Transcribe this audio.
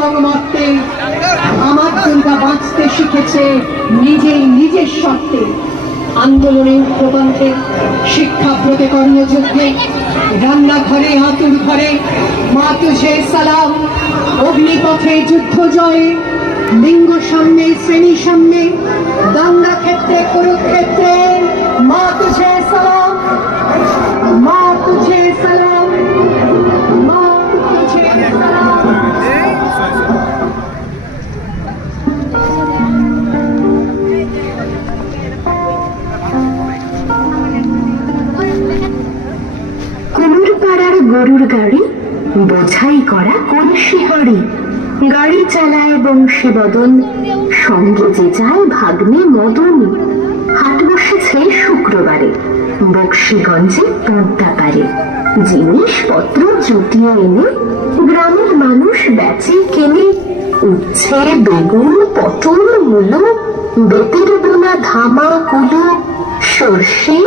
এবং মর্তে। আমার দুর্গা বাঁচতে শিখেছে নিজেই নিজের শর্তে। আন্দোলনে প্রবন্ধে, শিক্ষাব্রতে, কর্মযুদ্ধে, রান্নাঘরে, আতুর ঘরে, মা তুঝে সালাম। অগ্নিপথে যুদ্ধ জয়ে, লিঙ্গ সামনে, শ্রেণী সামনে, দাঙ্গা ক্ষেত্রে, কুরুক্ষেত্রে, মা তুঝে সালাম, মা তুঝে সালাম, মা তুঝে সালাম। কুমুরপাড়ার গরুর গাড়ি বোঝাই করা কলসি হাঁড়ি, গাড়ি চালায় বংশীবদন, সঙ্গে যে যায় ভাগ্নে মদন। হাট বসেছে শুক্রবারে বক্সিগঞ্জে পদ্মা পারে। জিনিসপত্র জুটিয়ে এনে গ্রামের মানুষ বেচে কেনে। উচ্ছে, বেগুন, পটল, মূলো, বেতের বোনা ধামা, কুলো, সর্ষে,